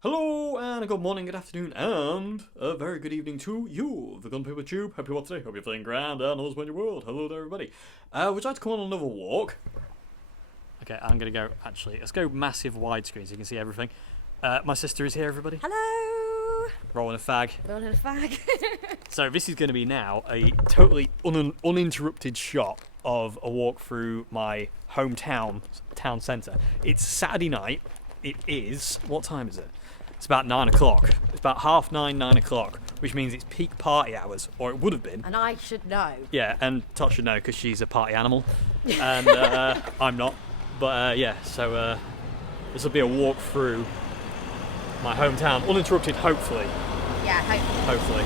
Hello, and a good morning, good afternoon, and a very good evening to you, the Gun Paper Tube. Happy Wednesday, hope you're feeling grand and all's well in your world. Hello there, everybody. Would you like to come on another walk? Okay, I'm gonna go, actually, let's go massive widescreen so you can see everything. My sister is here, everybody. Hello! Rolling a fag. Rolling a fag. So this is going to be now a totally uninterrupted shot of a walk through my hometown town centre. It's Saturday night. It is, what time is it? It's about 9 o'clock. It's about 9:30, 9 o'clock, which means it's peak party hours, or it would have been. And I should know. Yeah, and Tot should know because she's a party animal, and I'm not. But yeah, so this will be a walk through my hometown, uninterrupted, hopefully. Yeah, Hopefully.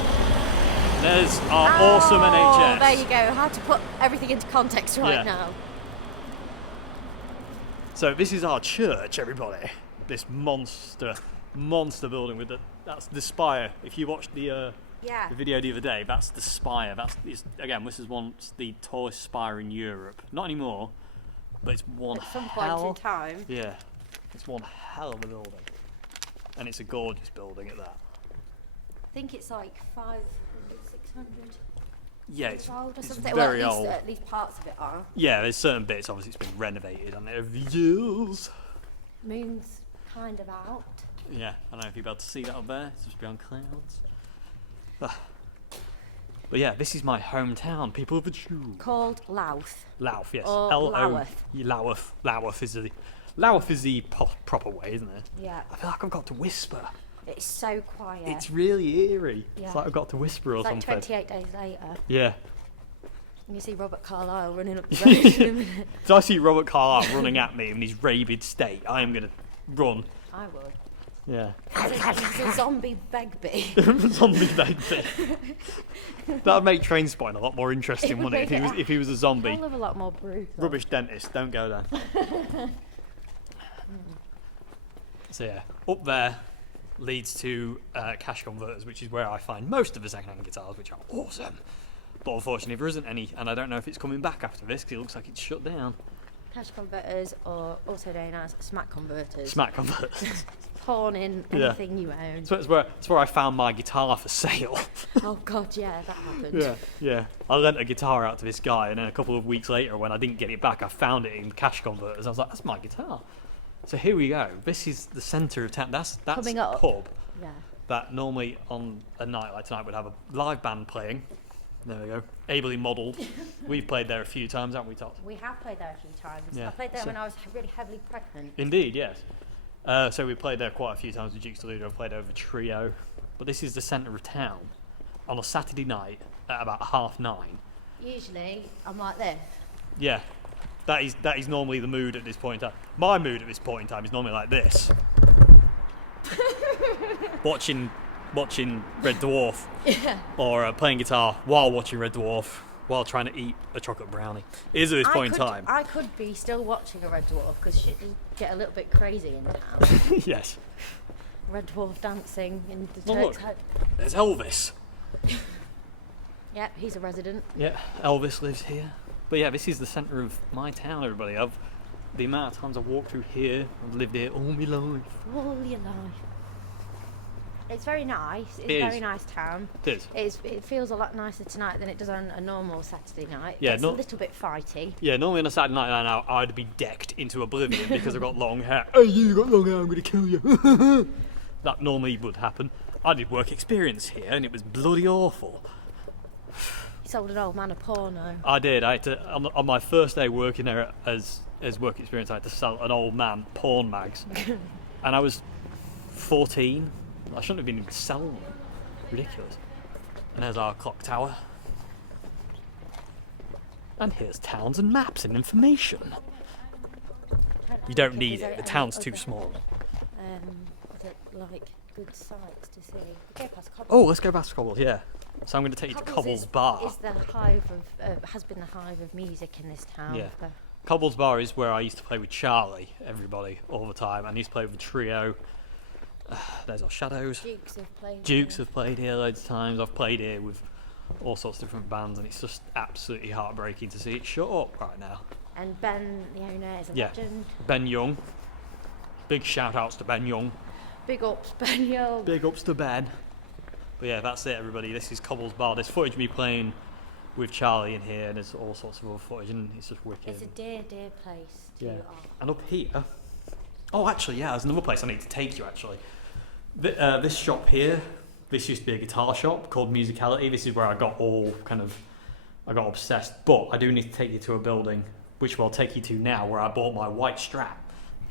There's our awesome NHS. There you go. How to put everything into context right now. So this is our church, everybody. This monster building with that's the spire. If you watched the video the other day, that's the spire. This is the tallest spire in Europe. Not anymore, but it's one At some point in time. Yeah, it's one hell of a building, and it's a gorgeous building at that. I think it's like 500, 600 Yeah, years old or it's something. very well, old. At least parts of it are. Yeah, there's certain bits. Obviously, it's been renovated on it over the years. Moon's kind of out. Yeah, I don't know if you're able to see that up there. It's just beyond clouds. But yeah, this is my hometown, people of the tube. Called Louth. Louth, yes. Or Lowth. Louth. Louth is the proper way, isn't it? Yeah. I feel like I've got to whisper. It's so quiet. It's really eerie. Yeah. It's like I've got to whisper or It's like something. 28 days later. Yeah. And you see Robert Carlyle running up the road in a minute. So I see Robert Carlyle running at me in his rabid state. I am going to run. I would. Yeah. It's a zombie Begbie. Zombie baby. That would make Trainspotting a lot more interesting, wouldn't it? If he was a zombie. I'll live a lot more brutal. Rubbish dentist, don't go there. So yeah, up there leads to cash converters, which is where I find most of the second-hand guitars, which are awesome. But unfortunately there isn't any, and I don't know if it's coming back after this because it looks like it's shut down. Cash converters, or also known as smack converters. Smack converters. Pawn in anything you own. So that's where I found my guitar for sale. Oh god, yeah, that happened. Yeah. I lent a guitar out to this guy, and then a couple of weeks later, when I didn't get it back, I found it in cash converters. I was like, that's my guitar. So here we go. This is the centre of town. That's Coming a up. pub Yeah. that normally on a night like tonight would have a live band playing. There we go. Ably modelled. We've played there a few times, haven't we, Tot? We have played there a few times. Yeah. I played there when I was really heavily pregnant. Indeed, yes. So we played there quite a few times with Dukes Deludo. I've played over Trio. But this is the centre of town on a Saturday night at about 9:30. Usually, I'm like this. Yeah. That is normally the mood at this point in time. My mood at this point in time is normally like this. watching Red Dwarf. Yeah. Or playing guitar while watching Red Dwarf, while trying to eat a chocolate brownie. It is at this point in time. I could be still watching a Red Dwarf because shit does get a little bit crazy in town. Yes. Red Dwarf dancing in the Well, Turk's look. Head. There's Elvis. Yep, he's a resident. Yeah, Elvis lives here. But yeah, this is the centre of my town, everybody. The amount of times I've walked through here, I've lived here all my life. All your life. It's very nice. It's It a is. very nice town. It is. It feels a lot nicer tonight than it does on a normal Saturday night. Yeah, It's a little bit fighty. Yeah, normally on a Saturday night like now, I'd be decked into oblivion because I've got long hair. Hey, you got long hair, I'm going to kill you. That normally would happen. I did work experience here and it was bloody awful. He sold an old man a porno. I did. I had to on my first day working there as work experience. I had to sell an old man porn mags, and I was 14. I shouldn't have been selling them. Ridiculous. And there's our clock tower. And here's towns and maps and information. You don't need it. The town's too small. Is it like good sights to see? Go past Cobbles. Oh, let's go back to Cobbles. Yeah. So I'm going to take you to Cobbles Bar. Is the hive of has been the hive of music in this town. Yeah. For Cobbles Bar is where I used to play with Charlie, everybody, all the time. And I used to play with Trio. There's our Shadows. Dukes Have played here loads of times. I've played here with all sorts of different bands, and it's just absolutely heartbreaking to see it shut up right now. And Ben, the owner, is a Yeah. legend. Ben Young. Big shout outs to Ben Young. Big ups, Ben, yo. Big ups to Ben. But yeah, that's it, everybody. This is Cobble's Bar. There's footage of me playing with Charlie in here, and there's all sorts of other footage, and it's just wicked. It's a dear place to And up here, oh, actually, yeah, there's another place I need to take you, actually. This shop here, this used to be a guitar shop called Musicality. This is where I got I got obsessed. But I do need to take you to a building, which I'll take you to now, where I bought my white Strat.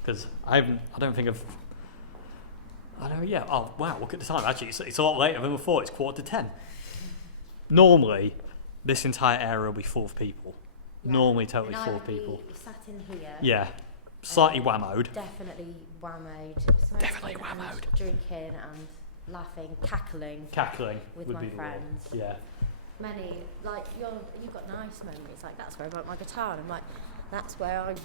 Because oh wow, look at the time. Actually, it's a lot later than before. It's 9:45. Normally, this entire area will be full of people. Yeah. Normally totally and full of people. Sat in here. Yeah. Slightly whammoed. Definitely whammoed. Definitely whammoed. Drinking and laughing, cackling. With my friends. Yeah. Many, like, you've got nice memories. Like, that's where I broke my guitar. And I'm like, that's where I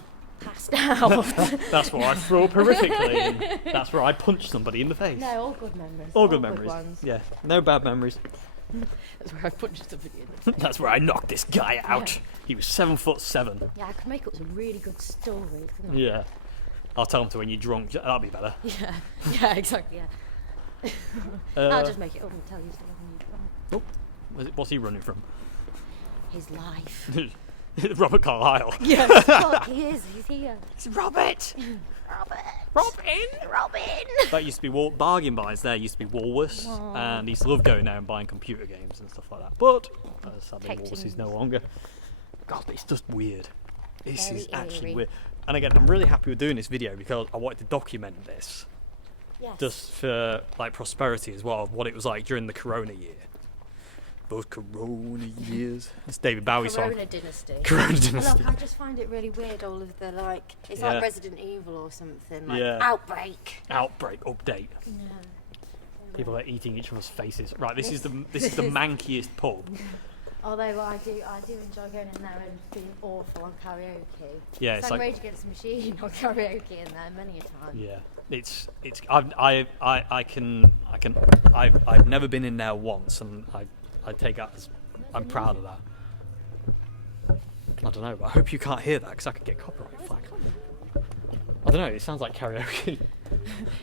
passed out. That's where I threw up horrifically. And that's where I punched somebody in the face. No, all good memories. All good memories. Ones. Yeah. No bad memories. That's where I punched somebody in the face. That's where I knocked this guy out. Yeah. He was 7'7". Yeah, I could make up some really good stories, couldn't I? Yeah. I'll tell him to when you're drunk. That'll be better. Yeah, exactly, yeah. I'll just make it up and tell you stuff when you're drunk. Oh, what's he running from? His life. Robert Carlyle. Yes, look, he is. He's here. It's Robert. Robin. That used to be bargain buys. There used to be Woolworths, and he used to love going there and buying computer games and stuff like that. But sadly, Woolworths is no longer. God, it's just weird. This is actually weird. And again, I'm really happy with doing this video because I wanted to document this, just for like prosperity as well, of what it was like during the Corona year. Those Corona years. It's David Bowie song. Corona Dynasty. Look, I just find it really weird, all of the, like, it's like Resident Evil or something, like Outbreak update. Yeah. People are eating each other's faces. Right, this is the mankiest pub. Although I do enjoy going in there and being awful on karaoke. Yeah, it's like Rage Against the Machine on karaoke in there many a time. Yeah, I've never been in there once, and I take that as I'm proud of that. I don't know, but I hope you can't hear that because I could get copyright flag. I don't know. It sounds like karaoke.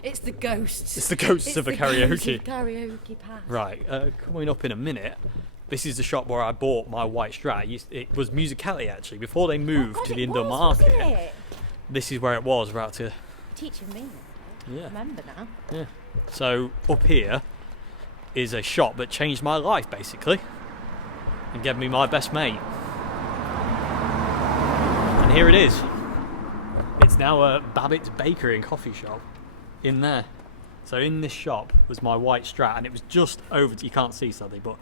It's the ghosts. It's the ghosts of a karaoke. Ghosts of karaoke past. Right, coming up in a minute. This is the shop where I bought my white Strat. It was Musicality actually before they moved to the indoor market. Wasn't it? This is where it was. Right to. Teaching me. Yeah. Remember now. Yeah. So up here is a shop that changed my life basically, and gave me my best mate. And here it is. It's now a Babbitt's Bakery and Coffee Shop in there. So in this shop was my white Strat, and it was just over. You can't see sadly, but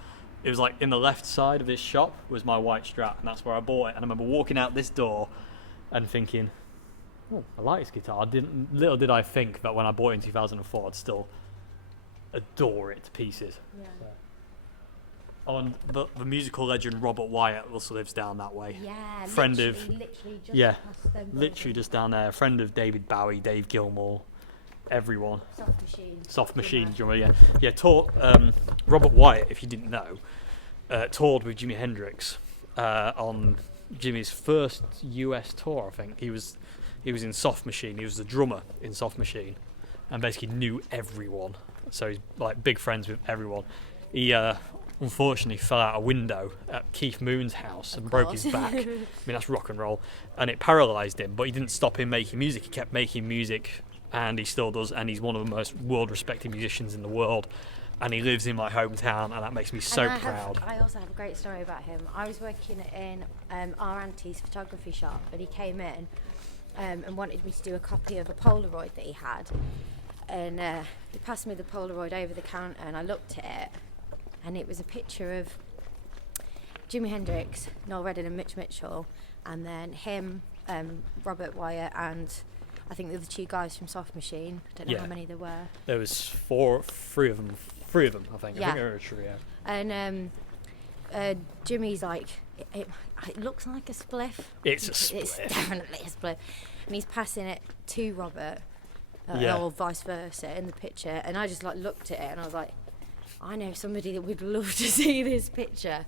it was like in the left side of this shop was my white Strat, and that's where I bought it. And I remember walking out this door and thinking, oh, I like this guitar. Little did I think that when I bought it in 2004, I'd still adore it to pieces. Yeah. So. And the musical legend Robert Wyatt also lives down that way. Yeah, friend literally just past them. Literally just down there. Friend of David Bowie, Dave Gilmour, everyone. Soft Machine drummer. Yeah. Robert Wyatt, if you didn't know, toured with Jimi Hendrix on Jimmy's first US tour. I think he was in Soft Machine. He was the drummer in Soft Machine, and basically knew everyone. So he's like big friends with everyone. He unfortunately fell out a window at Keith Moon's house and broke his back. I mean, that's rock and roll. And it paralysed him, but he didn't stop him making music. He kept making music, and he still does, and he's one of the most world-respected musicians in the world. And he lives in my hometown, and that makes me so proud. I also have a great story about him. I was working in our auntie's photography shop, and he came in and wanted me to do a copy of a Polaroid that he had. And he passed me the Polaroid over the counter, and I looked at it, and it was a picture of Jimi Hendrix, Noel Redding and Mitch Mitchell, and then him, Robert Wyatt, and I think the other two guys from Soft Machine. I don't know how many there were. There was three of them, I think. Yeah. I think they were a trio. And Jimmy's like, it looks like a spliff. It's a spliff. It's definitely a spliff. And he's passing it to Robert, or vice versa in the picture. And I just like looked at it and I was like, I know somebody that would love to see this picture.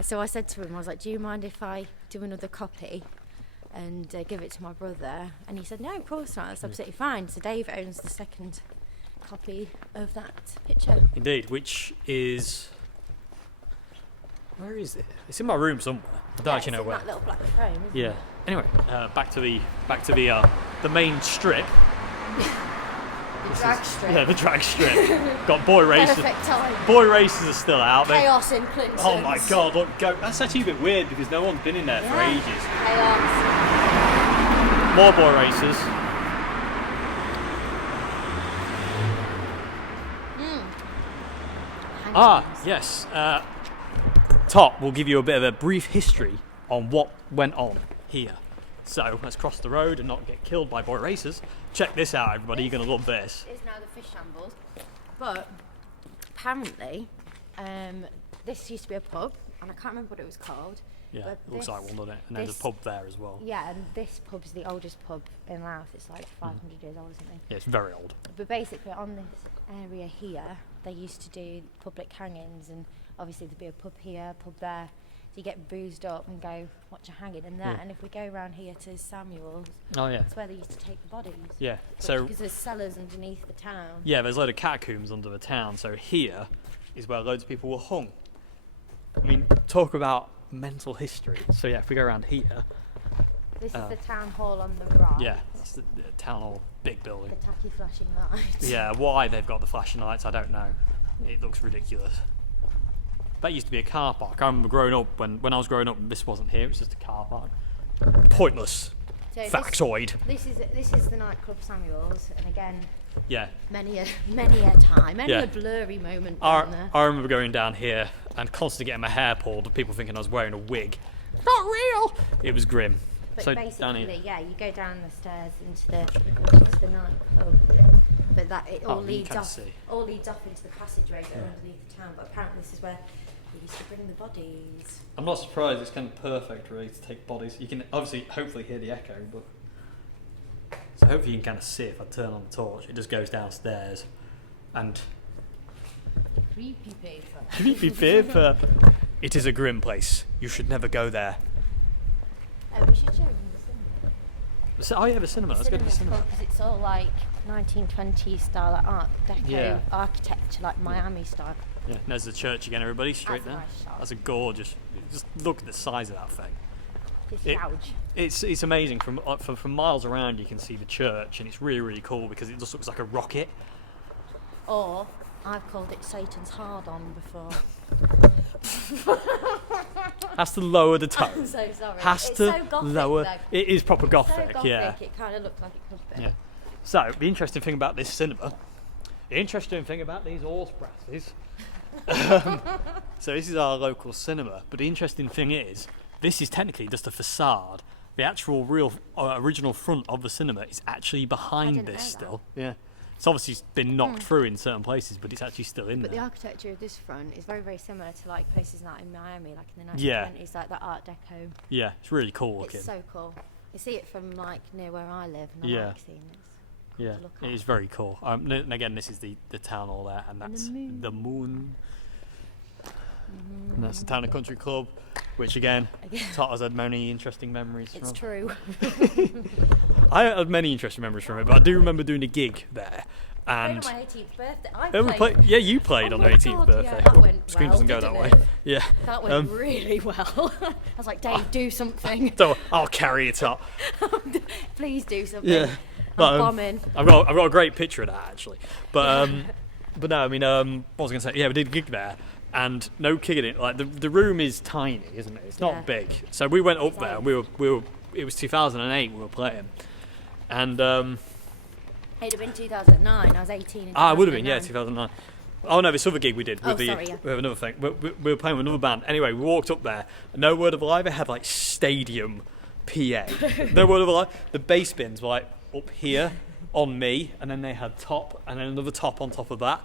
So I said to him, I was like, do you mind if I do another copy and give it to my brother? And he said, no, of course not, that's absolutely fine. So Dave owns the second copy of that picture. Indeed, which is... Where is it? It's in my room somewhere. I don't actually know where. That little black frame, isn't Yeah. it? Anyway, back to the main strip. The drag strip. Yeah, the drag strip. Got boy races. Perfect time. Boy races are still out. Chaos in Clinton. Oh my god! Look, that's actually a bit weird because no one's been in there for ages. Chaos. More boy races. Yes. Top will give you a bit of a brief history on what went on here. So let's cross the road and not get killed by boy racers. Check this out, everybody. You're gonna love this. Is now the fish shambles, but apparently, this used to be a pub, and I can't remember what it was called. Yeah, but it looks like one, doesn't it? And there's a pub there as well. Yeah, and this pub's the oldest pub in Louth. It's like 500 years old or something. Yeah, it's very old. But basically, on this area here, they used to do public hangings, and obviously there'd be a pub here, a pub there. So you get boozed up and go watch a hanging in there. Yeah. And if we go around here to Samuel's, Oh yeah. that's where they used to take the bodies. Yeah. So because there's cellars underneath the town. yeah, there's a load of catacombs under the town. So here is where loads of people were hung. I mean, talk about mental history. So yeah, if we go around here, This is the town hall on the right. yeah, that's the town hall, big building. The tacky flashing lights. Yeah, why they've got the flashing lights, I don't know. It looks ridiculous. That used to be a car park. I remember growing up, when I was growing up, this wasn't here, it was just a car park. Pointless. So Factoid. This is the nightclub Samuel's, and again, Yeah. many a time, many Yeah. a blurry moment down there. I remember going down here and constantly getting my hair pulled and people thinking I was wearing a wig. Not real! It was grim. But so down here. basically, yeah, you go down the stairs into the nightclub, but that it all you leads can off see. into the passageways that are underneath the town. But apparently, this is where they used to bring the bodies. I'm not surprised, it's kind of perfect really to take bodies. You can obviously, hopefully hear the echo, but... So hopefully you can kind of see if I turn on the torch. It just goes downstairs and... Creepy paper. Creepy paper. It is a grim place. You should never go there. We should show them the cinema. Oh yeah, the cinema. Let's go to the cinema. Because it's all like 1920s style, like Art Deco architecture, like Miami style. Yeah, and there's the church again, everybody, straight That's a there. nice shot. That's a gorgeous... Just look at the size of that thing. It's It- huge. It's amazing. From miles around you can see the church and it's really, really cool because it just looks like a rocket. Or I've called it Satan's hard-on before. Has to lower the tone. I'm so sorry. Has it's to so gothic, lower... though. It is proper So gothic, gothic, yeah. it kind of looks like it could be. Yeah. So, the interesting thing about this cinema, the interesting thing about these horse brasses, so this is our local cinema, but the interesting thing is, this is technically just a facade. The actual real original front of the cinema is actually behind didn't know this that. still. Yeah. It's obviously been knocked through in certain places, but it's actually still in But the there. architecture of this front is very, very similar to like places like in Miami, like in the 1920s, Yeah. like the Art Deco. Yeah, it's really cool looking. It's so cool. You see it from like near where I live, and I Yeah. like seeing it. It's cool Yeah, to look it at. is very cool. And again, this is the town hall there, and And the that's moon. the moon. And that's the Town and Country Club, which again, Tot has had many interesting memories It's from. true. I had many interesting memories from it, but I do remember doing a gig there. Played And on my 18th birthday. I we played. yeah, you played Oh on my your 18th God, birthday. yeah, that went Screen well, doesn't go that didn't way. it? Yeah. That went really well. I was like, Dave, do something. So I'll carry it up. Please do something. Yeah. I'm But, bombing. I've got a great picture of that actually. But but no, I mean what was I gonna say? Yeah, we did a gig there. And no kidding it, like the room is tiny, isn't it? It's not Yeah. big. So we went up It's there. nice. We were. It was 2008. We were playing, and It'd have been 2009. I was 18 in it would have been 2009. 2009. Oh no, this other gig we did with Oh, sorry, yeah. we have another thing. We were playing with another band. Anyway, we walked up there. No word of a lie. They had like stadium PA. No word of a lie. The bass bins were like up here on me, and then they had top, and then another top on top of that.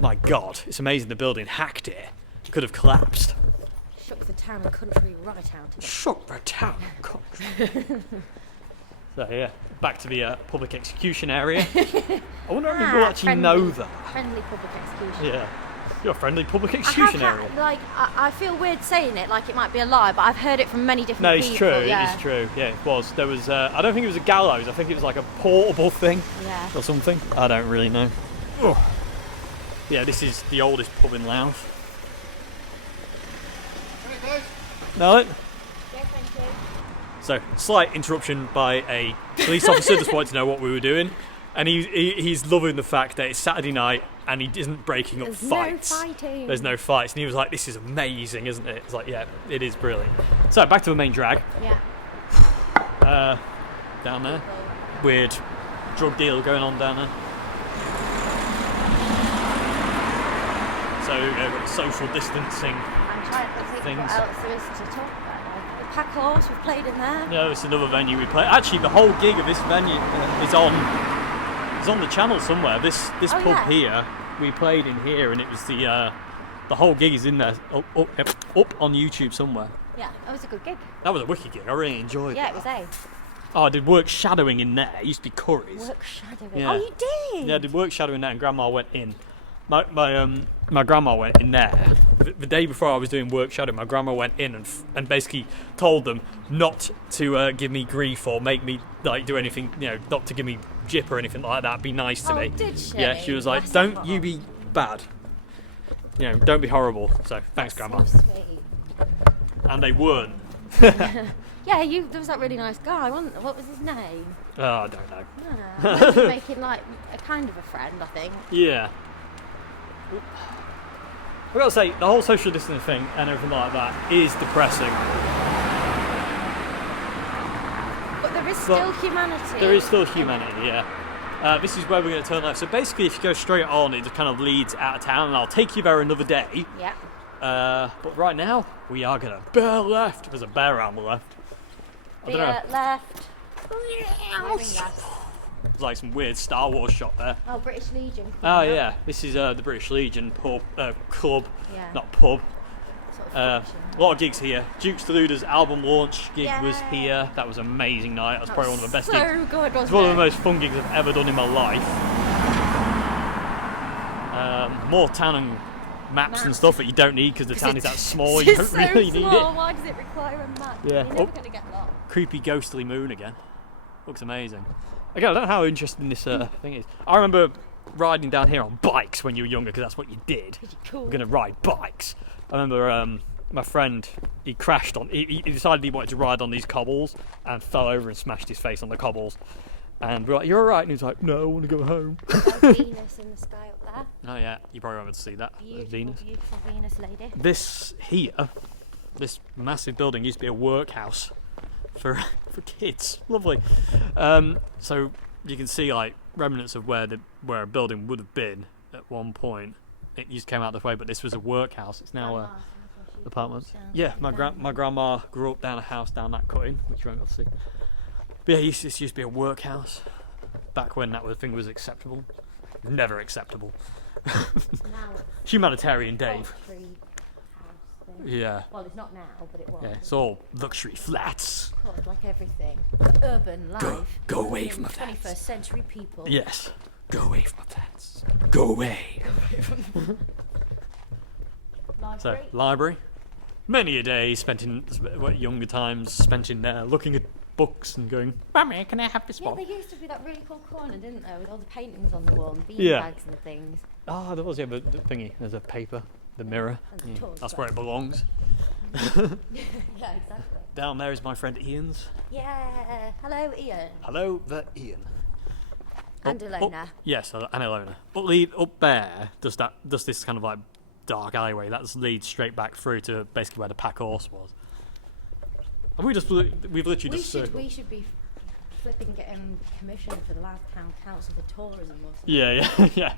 My God, it's amazing. The building hacked it. Could have collapsed. Shook the town and country right out of it. Shook the town. So yeah, back to the public execution area. I wonder if people actually know that. Friendly public execution. Yeah, you're a friendly public I have execution area. I feel weird saying it, like it might be a lie, but I've heard it from many different No, people. it's true. Yeah. It is true. Yeah, it was. There was. I don't think it was a gallows. I think it was like a portable thing Yeah. or something. I don't really know. Oh. Yeah, this is the oldest pub in Louth. No. Yeah, thank you. So, slight interruption by a police officer just wanted to know what we were doing. And he's loving the fact that it's Saturday night and he isn't breaking up fights. No fighting. There's no fights. And he was like, this is amazing, isn't it? It's like, yeah, it is brilliant. So, back to the main drag. Yeah. Down there. Weird drug deal going on down there. So, we've got social distancing. I'm trying to think Things. what else there is to talk about. The Pack Horse, we've played in there. No, it's another venue we play. Actually, the whole gig of this venue is on the channel somewhere. This pub yeah. here, we played in here, and it was the whole gig is in there up on YouTube somewhere. Yeah, that was a good gig. That was a wicked gig. I really enjoyed it. Yeah, it was A. Oh, I did work shadowing in there. It used to be Curry's. Work shadowing. Yeah. Oh, you did? Yeah, I did work shadowing there, and Grandma went in. My grandma went in there. The day before I was doing work shadowing, my grandma went in and basically told them not to give me grief or make me like do anything, not to give me jip or anything like that. Be nice to me. Did she? Yeah, she was like, Bless "Don't her you heart. be bad. Don't be horrible." So thanks, Grandma. So sweet. And they weren't. Yeah, there was that really nice guy, wasn't there? What was his name? Oh, I don't know. I remember making like a kind of a friend, I think. Yeah. I've got to say, the whole social distancing thing and everything like that is depressing. But there is still humanity. There is still humanity, yeah. This is where we're going to turn left. So basically, if you go straight on, it just kind of leads out of town, and I'll take you there another day. Yeah. But right now, we are going to bear left. There's a bear on the left. I don't know. Left. There's like some weird Star Wars shot there. Oh, British Legion. Oh yeah, this is the British Legion pub, club, Yeah. not pub. Sort of A fiction. lot of gigs here. Dukes Deluda's album launch gig was Yeah. here. That was an amazing night. That was probably one of the best gigs. So good, wasn't It's one of it? the most fun gigs I've ever done in my life. More town and maps and stuff that you don't need because the town is that small. You don't really need it. Why does it require a map? Yeah. You're never Oh. going to get lost. Creepy ghostly moon again. Looks amazing. Again, I don't know how interesting this thing is. I remember riding down here on bikes when you were younger because that's what you did. Cool. We're going to ride bikes. I remember my friend, he crashed on, he decided he wanted to ride on these cobbles and fell over and smashed his face on the cobbles. And we're like, "You're alright?" And he was like, "No, I want to go home." There's Venus in the sky up there. Oh yeah, you probably won't see that. Venus. Beautiful Venus lady. This here, this massive building used to be a workhouse for kids. Lovely. So you can see like remnants of where a building would have been at one point. It just came out this way, but this was a workhouse. It's now apartments. Yeah, my grandma grew up down a house down that cutting, which you won't be able to see. But yeah, this used to be a workhouse back when that thing was acceptable. Never acceptable. Now Humanitarian it's Dave. poultry house thing. Yeah. Well, it's not now, but it was. Yeah, it's all luxury flats. God, like everything. Urban life. Go away In from the flats. 21st century people. Yes. Go away from the flats. Go away. So, Library. library. Many a day spent in younger times spent in there looking at books and going, "Mummy, can I have this Yeah, book?" there used to be that really cool corner, didn't there, with all the paintings on the wall and bean Yeah. bags and things. Oh, there was the thingy. There's a paper, the mirror. And the Yeah, toys, that's but- where it belongs. Yeah, exactly. Down there is my friend Ian's. Yeah. Hello, Ian. Hello, the Ian. And Up- Ilona. up- yes, and Ilona. Up there, does this kind of like dark alleyway that leads straight back through to basically where the Pack Horse was. And we've literally just circled. We should be flipping getting commission for the last town council for tourism or something. Yeah.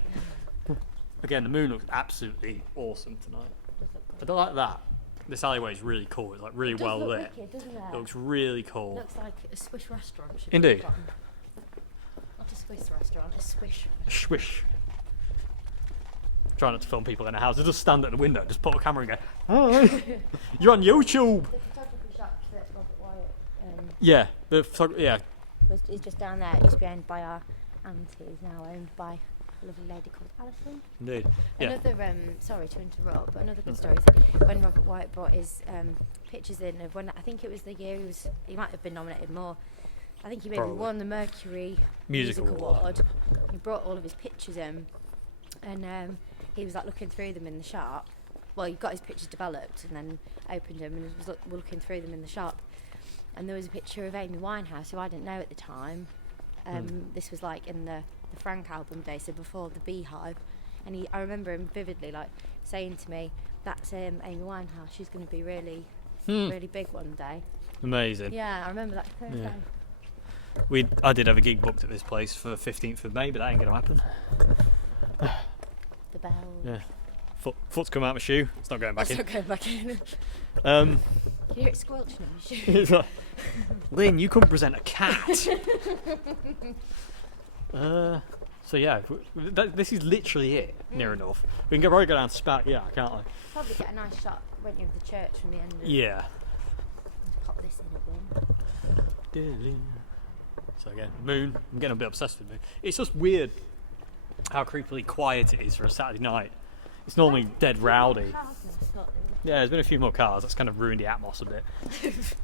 Again, the moon looks absolutely awesome tonight. Does look good. I don't like that. This alleyway is really cool. It's like really It does well look lit. wicked, doesn't it? It looks really cool. Looks like a Swiss restaurant. Should Indeed. Be gotten. Not a Swiss restaurant, a Swish. Swish. Try not to film people in a house. They just stand at the window, just put a camera and go, "Hi, you're on YouTube." The photography shop that Robert Wyatt Yeah, is just down there. It used to be owned by our auntie. It's now owned by a lovely lady called Alison. indeed. Yeah. Another, sorry to interrupt, but another good story is when Robert Wyatt brought his pictures in of when, I think it was the year he might have been nominated more. I think he maybe Probably. won the Mercury Music Award. He brought all of his pictures in, and he was like looking through them in the shop. Well, he got his pictures developed and then opened them and was looking through them in the shop. And there was a picture of Amy Winehouse, who I didn't know at the time. This was like in the Frank album day, so before the Beehive. And I remember him vividly like saying to me, "That's Amy Winehouse. She's going to be really, really big one day." Amazing. Yeah, I remember that clear as day. I did have a gig booked at this place for 15th of May, but that ain't going to happen. The bell. Yeah. Foot's come out my shoe. It's not going back in. It's not going back in. Um, You hear it squelching on your shoe. it's like, Lynn, you couldn't present a cat. So yeah, this is literally it, near enough. We can probably go down to Spout, yeah, can't I? Probably get a nice shot, won't you, of the church from the end of it. Yeah. Just pop this in a bin. So again, Moon. I'm getting a bit obsessed with Moon. It's just weird how creepily quiet it is for a Saturday night. It's normally dead rowdy. Yeah, there's been a few more cars. That's kind of ruined the atmos a bit.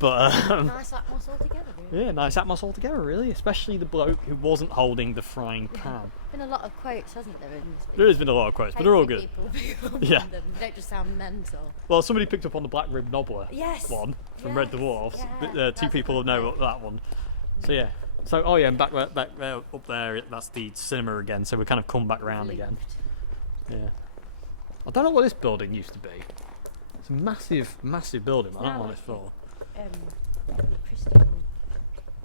But Nice atmos altogether, really. yeah, nice atmos altogether, really. Especially the bloke who wasn't holding the frying pan. Been a lot of quotes, hasn't there, in this video? There has been a lot of quotes, but they're all good. People Yeah. them. They don't just sound mental. Well, somebody picked up on the Black Rib Nobbler Yes. one from Yes. Red Dwarfs. Yeah. Two people know that one. So yeah. So oh yeah, and back there, up there, that's the cinema again. So we kind of come back round again. Yeah. I don't know what this building used to be. It's a massive, massive building. I don't know what it's for. Christian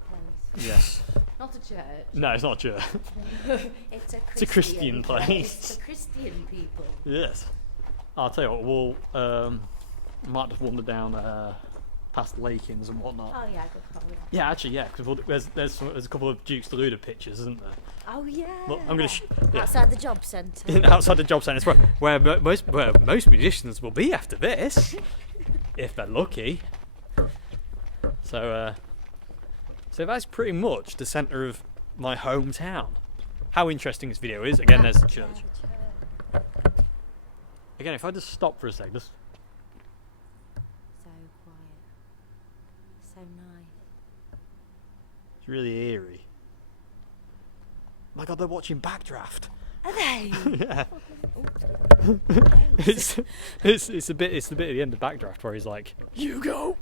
place. Yes. Not a church. No, it's not a church. It's a Christian place. It's for Christian people. Yes. I'll tell you what. We'll might just wander down past Lakins and whatnot. Oh yeah, good call. Yeah, actually, yeah, because there's a couple of Dukes Deluder pictures, isn't there? Oh yeah. Look, I'm gonna yeah. Outside the job centre. Outside the job centre, where most musicians will be after this, if they're lucky. So that's pretty much the centre of my hometown. How interesting this video is. Again, there's the church. Again, if I just stop for a sec, just So quiet. So nice. it's really eerie. My God, they're watching Backdraft. Are they? Yeah. Nice. It's the bit at the end of Backdraft where he's like, "You go,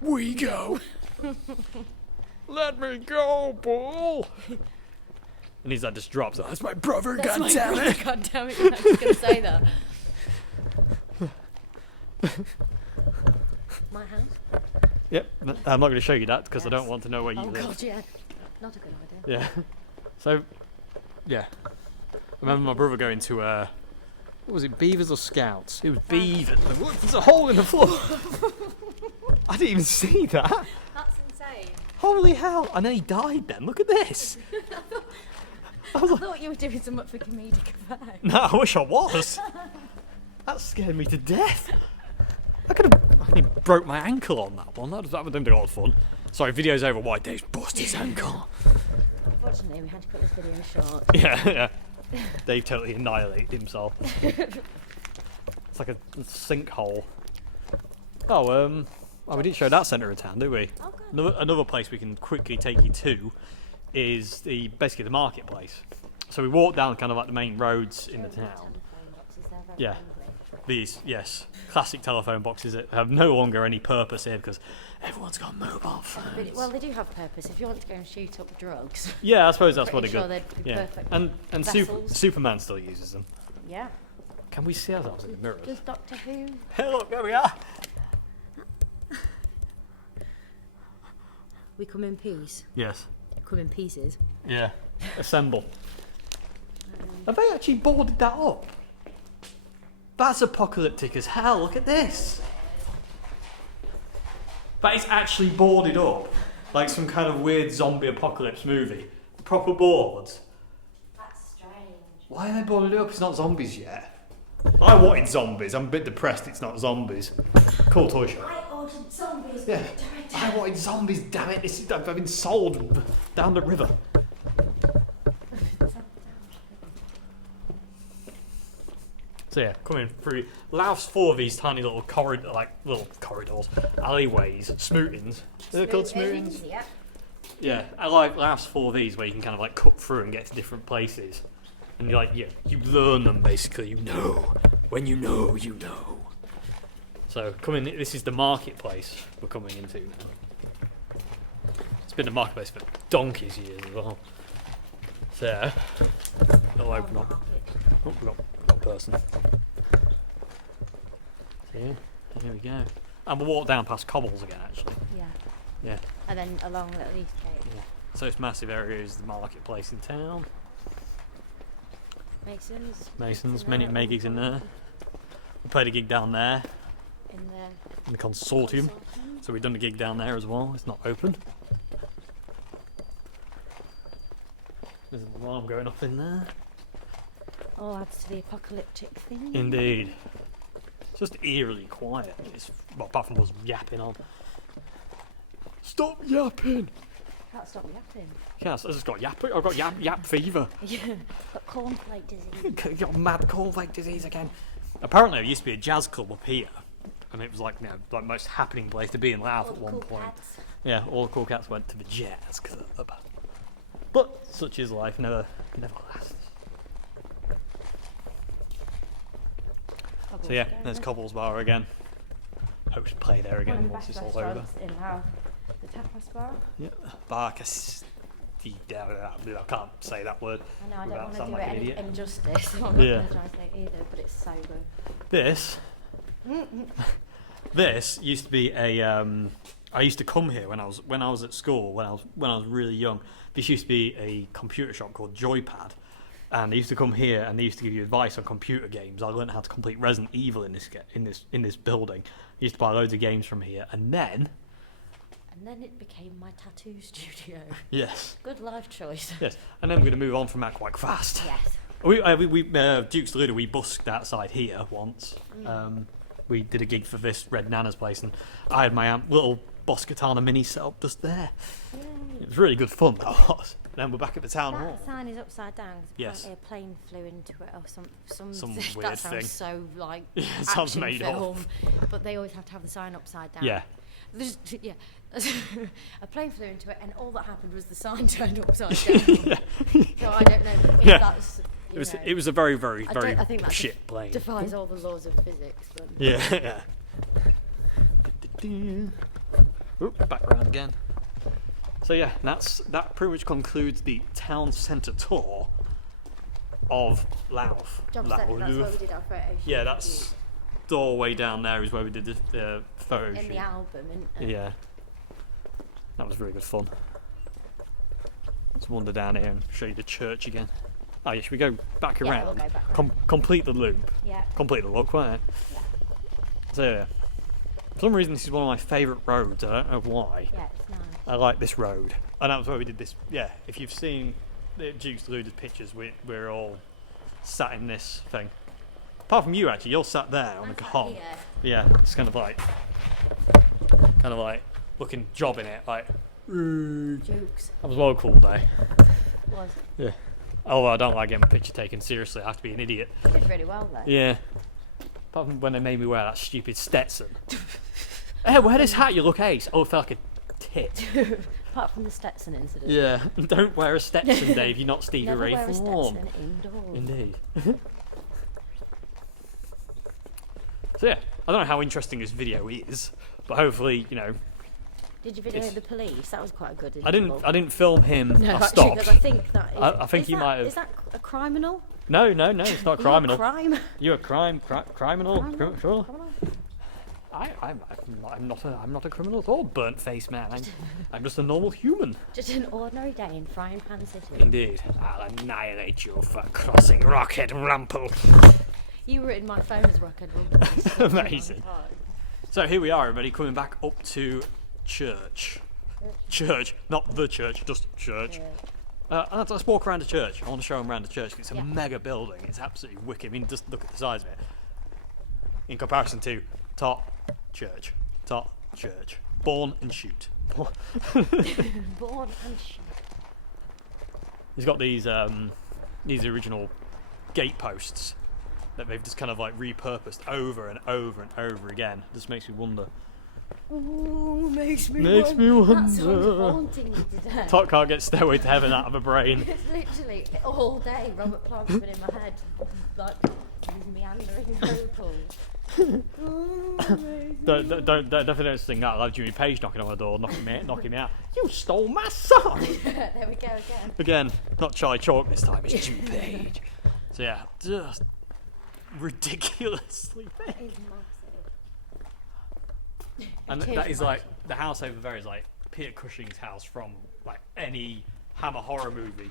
we go, let me go, bull." And he's like just drops it. That's my brother, That's my goddammit. brother, God damn it! You're actually going to say that. My house? Yep. I'm not going to show you that because I don't Yes. want to know where you Oh live. God, yeah. Not a good idea. Yeah. So, yeah. I remember my brother going to what was it, Beavers or Scouts? It was Beavers. Look, there's a hole in the floor. I didn't even see that. That's insane. Holy hell! And then he died. Then look at this. I was I like, thought you were doing something for comedic effect. no, I wish I was. That scared me to death. I broke my ankle on that one. That would have been a lot of fun. Sorry, video's over. Why Dave's bust his ankle? Unfortunately, we had to cut this video short. Yeah. Dave totally annihilated himself. It's like a sinkhole. Oh, we didn't show that centre of town, did we? Oh, good. Another place we can quickly take you to is basically the marketplace. So we walk down kind of like the main roads in the town. Telephone boxes, they're very Yeah. friendly. These, yes, classic telephone boxes that have no longer any purpose here because everyone's got mobile phones. Well, they do have purpose. If you want to go and shoot up drugs, Yeah, I suppose that's what pretty it sure got. they'd be Yeah, perfect and vessels. Superman still uses them. yeah. Can we see ourselves in the mirrors? Does Doctor Who? Hey, look, there we are. We come in peace. Yes. Come in pieces. Yeah. Assemble. Have they actually boarded that up? That's apocalyptic as hell. Look at this. That is actually boarded up, like some kind of weird zombie apocalypse movie. Proper boards. That's strange. Why are they boarded up? It's not zombies yet. I wanted zombies. I'm a bit depressed. It's not zombies. Cool toy shop. I ordered zombies. Yeah. I wanted zombies. Damn it! I've been sold down the river. So yeah, coming through Laos, 4 of these tiny little corridors, alleyways, smootings. They're called smootings. Yeah. Yeah, I like Laos, 4 of these where you can kind of like cut through and get to different places. And you learn them basically. You know. When you know, you know. So this is the marketplace we're coming into now. It's been a marketplace for donkey's years as well. So it'll open up. Oh, we've got a person. So yeah, here we go. And we'll walk down past cobbles again, actually. Yeah. Yeah. And then along Little Eastgate. Yeah. So this massive area is the marketplace in town. Masons, many gigs in there. We played a gig down there. In the consortium. So we've done a gig down there as well. It's not open. There's an alarm going off in there. Oh, adds to the apocalyptic thing. Indeed. It's just eerily quiet. Apart from us yapping on. Stop yapping! Can't stop yapping. Yes, I've just got I've got yap fever. Yeah, got cornflake disease. Got mad cornflake disease again. Apparently, there used to be a jazz club up here, and it was like the most happening place to be in Louth at one point. Cats. Yeah, all the cool cats went to the jazz club. But such is life, never lasts. So yeah, there's Cobble's Bar again. Hope to play there again once it's all over. In Louth, the tapas bar. Yeah, Barcas. I can't say that word. I know, I don't without want to sounding do like it an any idiot. injustice. So I'm not going to try and say it either, but it's so good. This used to be a. I used to come here when I was at school when I was really young. This used to be a computer shop called Joypad, and they used to come here and they used to give you advice on computer games. I learned how to complete Resident Evil in this building. I used to buy loads of games from here, and then it became my tattoo studio. Yes. Good life choice. Yes, and then we're going to move on from that quite fast. Yes. We Duke's Ludo, we busked outside here once. We did a gig for this Red Nana's place, and I had my little Boss Katana mini set up just there. Yay. It was really good fun, that was. And then we're back at the town hall. That sign is upside down because apparently a plane flew into it or some weird that sounds thing. So like it sounds action made film, up. but they always have to have the sign upside down. Yeah. Yeah. A plane flew into it, and all that happened was the sign turned upside down. So I don't know if that's. It was a very I think that shit plane. Defies all the laws of physics. But Yeah. Oop, back around again. So yeah, that pretty much concludes the town centre tour of Louth. Job centre, that's where we did our photo shoot. Yeah, that's doorway down there is where we did the photo shoot. In the album, isn't it? Yeah. That was really good fun. Let's wander down here and show you the church again. Oh yeah, should we go back around? We'll go back around. Complete the loop. Yeah. Complete the look, right? Yeah. So yeah. For some reason this is one of my favourite roads, I don't know why. Yeah, it's nice. I like this road. And that was where we did this. Yeah, if you've seen the Duke's Deluded pictures, we're all sat in this thing. Apart from you actually, you're sat there on the cajon. Yeah, it's kind of like looking jobbing it, like Jukes. That was well cool day. Was. Yeah. Although I don't like getting my picture taken seriously, I have to be an idiot. You did really well there. Yeah. Apart from when they made me wear that stupid Stetson. Hey, wear this hat, you look ace. Oh, it felt like a tit. Apart from the Stetson incident. Yeah. Don't wear a Stetson, Dave. You're not Stevie Never Ray wear a Vaughan. Stetson indoors. Indeed. So yeah, I don't know how interesting this video is, but hopefully, Did you video the police? That was quite a good. I didn't film him. No, I actually, stopped. because I think that. I think he might have. Is that a criminal? No, it's not criminal. Crime. You're a criminal. Criminal? Sure. I'm not a criminal at all, burnt face man. I'm just a normal human. Just an ordinary day in Frying Pan City. Indeed. I'll annihilate you for crossing Rocket Rumple. You were in my phone as Rocket Rumple. Amazing. So here we are, everybody, coming back up to church. Church, not the church, just church. Let's walk around the church. I want to show them around the church. It's a mega building. It's absolutely wicked. I mean, just look at the size of it. In comparison to Top Church. Born and shoot. Born and shoot. He's got these original gate posts that they've just kind of like repurposed over and over and over again. It just makes me wonder Ooh, makes me Makes me That song's wonder. haunting me today. Top can't get Stairway to Heaven out of her brain. It's literally all day Robert Plant's been in my head, like these meandering vocals. Ooh, Definitely don't sing that. I'll have Jimmy Page knocking on my door, knocking me out. You stole my song! There we go again. Again, not Charlie Chalk this time, it's Jimmy Page. So yeah, just ridiculously big. It is massive. And It is that is like, massive. the house over there is like Peter Cushing's house from like any Hammer horror movie.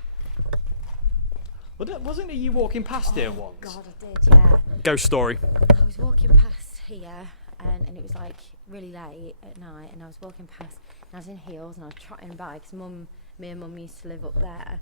Wasn't it you walking past here once? God, I did, yeah. Ghost story. I was walking past here and it was like really late at night and I was walking past and I was in heels and I was trotting by because me and mum used to live up there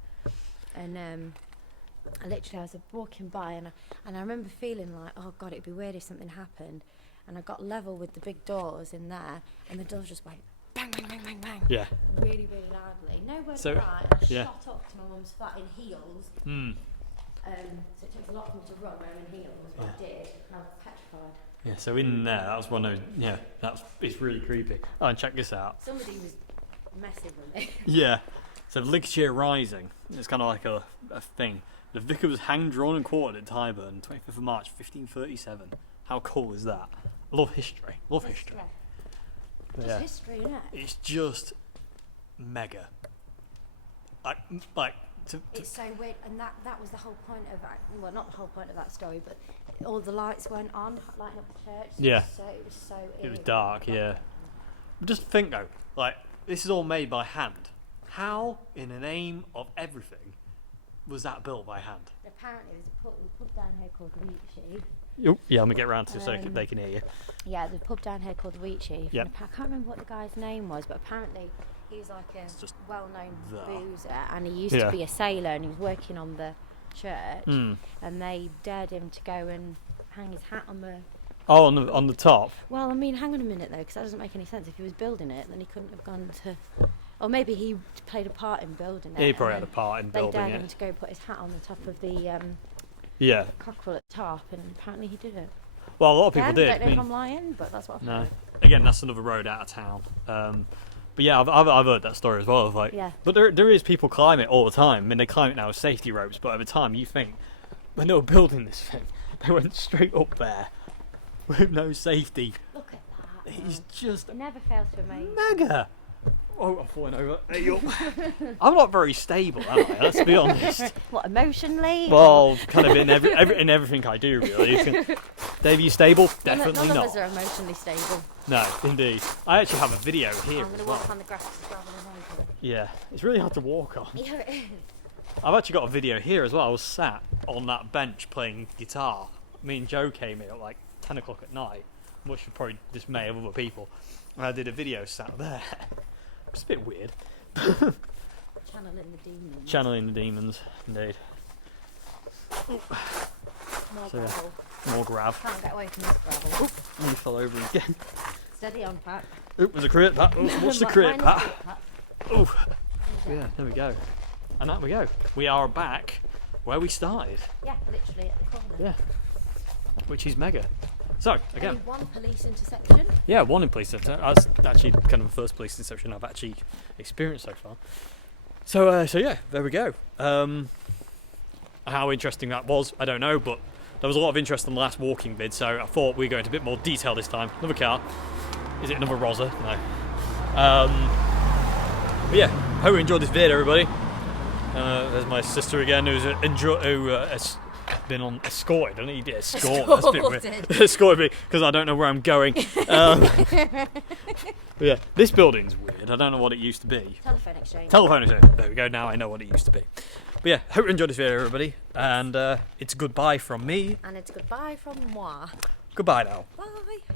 and I was walking by and I remember feeling like, oh God, it'd be weird if something happened, and I got level with the big doors in there and the doors just went bang, bang, bang, bang, bang. Yeah. Really, really loudly. No word So, of lie. I yeah. shot up to my mum's flat in heels. Mm. So it took a lot for me to run around in heels, but I did. And I was petrified. Yeah, so in there, that was one of those, yeah, it's really creepy. Oh, and check this out. Somebody was messing with me. Yeah. So Lincolnshire Rising, it's kind of like a thing. The vicar was hanged, drawn and quartered at Tyburn, 25th of March, 1537. How cool is that? Love history. Love history. Just Yeah. history, isn't it? It's just mega. Like to It's so weird, and that was the whole point of that. Well, not the whole point of that story, but all the lights weren't on, lighting up the church. Yeah. It was so. it was eerie. dark, yeah. Just think though, like this is all made by hand. How, in the name of everything, was that built by hand? Apparently, there's a pub down here called Weechy. Oh, yeah, I'm gonna get round to it so they can hear you. Yeah, there's a pub down here called Weechy. Yep. I can't remember what the guy's name was, but apparently he was like a just well-known there. boozer, and he used Yeah. to be a sailor, and he was working on the church, Mm. and they dared him to go and hang his hat on the. Oh, on the top. Well, I mean, hang on a minute though, because that doesn't make any sense. If he was building it, then he couldn't have gone to. Or maybe he played a part in building it. Yeah, he probably and had a part in they building dared him it. to go put his hat on the top of the Yeah. cockerel at the top, and apparently he did it. Well, a lot of people Again, did. don't know I if mean, I'm lying, but that's what I've no. heard. Again, that's another road out of town. But yeah, I've heard that story as well. Of like, Yeah. But there is people climb it all the time. I mean, they climb it now with safety ropes. But at the time, you think when they were building this thing, they went straight up there with no safety. Look at that. It's just It never fails to amaze. mega. Oh, I'm falling over. Hey, up. I'm not very stable, am I? Let's be honest. What, emotionally? Well, kind of in everything I do, really. Dave, you stable? Definitely none not. of us are emotionally stable. No, indeed. I actually have a video here I'm going as to well. walk on the grass to gravel and over it. Yeah, it's really hard to walk on. Yeah, it is. I've actually got a video here as well. I was sat on that bench playing guitar. Me and Joe came here at like 10 o'clock at night, which would probably dismay other people. And I did a video sat there. It's a bit weird. Channeling the demons. Channeling the demons, indeed. More So, yeah. gravel. More grab. Can't get away from this gravel. And he fell over again. Steady on, Pat. Oop, there's a crit, Pat. Oh, what's the Mine crit, is Pat? good, Pat. Oh, yeah, there we go. And there we go. We are back where we started. Yeah, literally at the corner. Yeah. Which is mega. So, again, Only one police intersection. yeah, one in police interception. That's actually kind of the first police interception I've actually experienced so far. So yeah, there we go. How interesting that was, I don't know, but there was a lot of interest in the last walking vid, so I thought we'd go into a bit more detail this time. Another car. Is it another Rosa? No. But yeah, hope you enjoyed this vid, everybody. There's my sister again, who's been on escorted. I don't need to escort. That's a bit weird. Escorted me because I don't know where I'm going. But yeah, this building's weird. I don't know what it used to be. Telephone exchange. Telephone exchange. There we go. Now I know what it used to be. But yeah, hope you enjoyed this video, everybody. And it's goodbye from me. And it's goodbye from moi. Goodbye now. Bye.